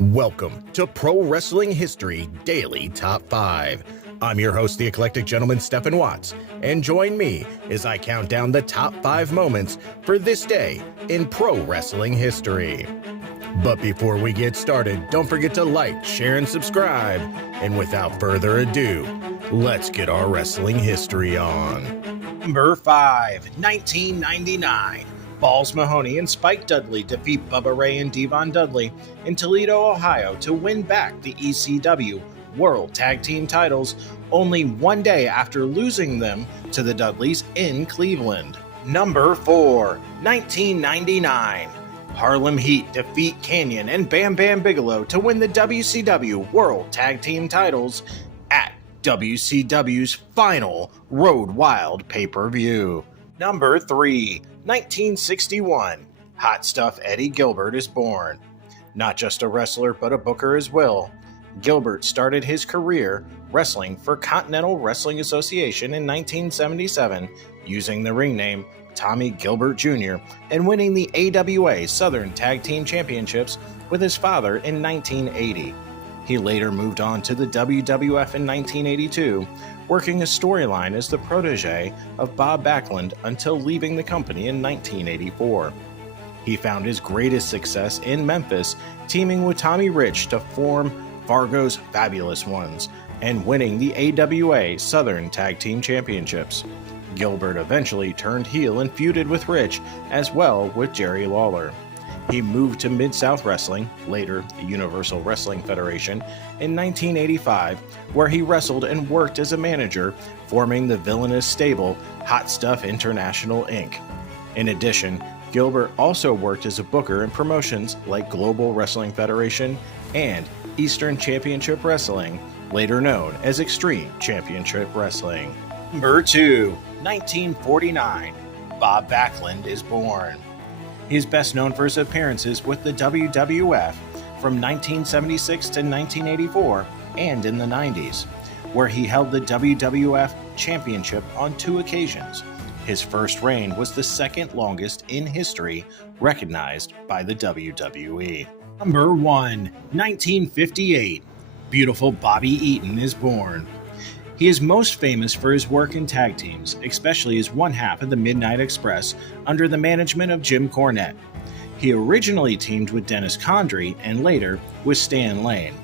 Welcome to Pro Wrestling History Daily Top 5. I'm your host, the eclectic gentleman, Stephen Watts, and join me as I count down the top 5 moments for this day in pro wrestling history. But before we get started, don't forget to like, share, and subscribe. And without further ado, let's get our wrestling history on. Number 5, 1999. Balls Mahoney and Spike Dudley defeat Bubba Ray and Devon Dudley in Toledo, Ohio to win back the ECW World Tag Team titles only one day after losing them to the Dudleys in Cleveland. Number 4, 1999. Harlem Heat defeat Canyon and Bam Bam Bigelow to win the WCW World Tag Team titles at WCW's final Road Wild pay-per-view. Number 3, 1961. Hot Stuff Eddie Gilbert is born. Not just a wrestler, but a booker as well. Gilbert started his career wrestling for Continental Wrestling Association in 1977, using the ring name Tommy Gilbert Jr., and winning the AWA Southern Tag Team Championships with his father in 1980. He later moved on to the WWF in 1982, working a storyline as the protege of Bob Backlund until leaving the company in 1984. He found his greatest success in Memphis, teaming with Tommy Rich to form Fargo's Fabulous Ones and winning the AWA Southern Tag Team Championships. Gilbert eventually turned heel and feuded with Rich, as well with Jerry Lawler. He moved to Mid-South Wrestling, later the Universal Wrestling Federation, in 1985, where he wrestled and worked as a manager, forming the villainous stable Hot Stuff International Inc. In addition, Gilbert also worked as a booker in promotions like Global Wrestling Federation and Eastern Championship Wrestling, later known as Extreme Championship Wrestling. Number 2, 1949. Bob Backlund is born. He is best known for his appearances with the WWF from 1976 to 1984 and in the 90s, where he held the WWF Championship on 2 occasions. His first reign was the second longest in history recognized by the WWE. Number 1, 1958. Beautiful Bobby Eaton is born. He is most famous for his work in tag teams, especially as one half of the Midnight Express under the management of Jim Cornette. He originally teamed with Dennis Condrey and later with Stan Lane.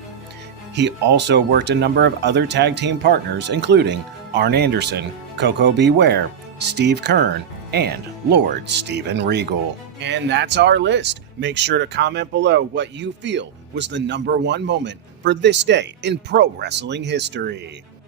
He also worked a number of other tag team partners, including Arn Anderson, Koko B. Ware, Steve Kern, and Lord Steven Regal. And that's our list. Make sure to comment below what you feel was the number 1 moment for this day in pro wrestling history.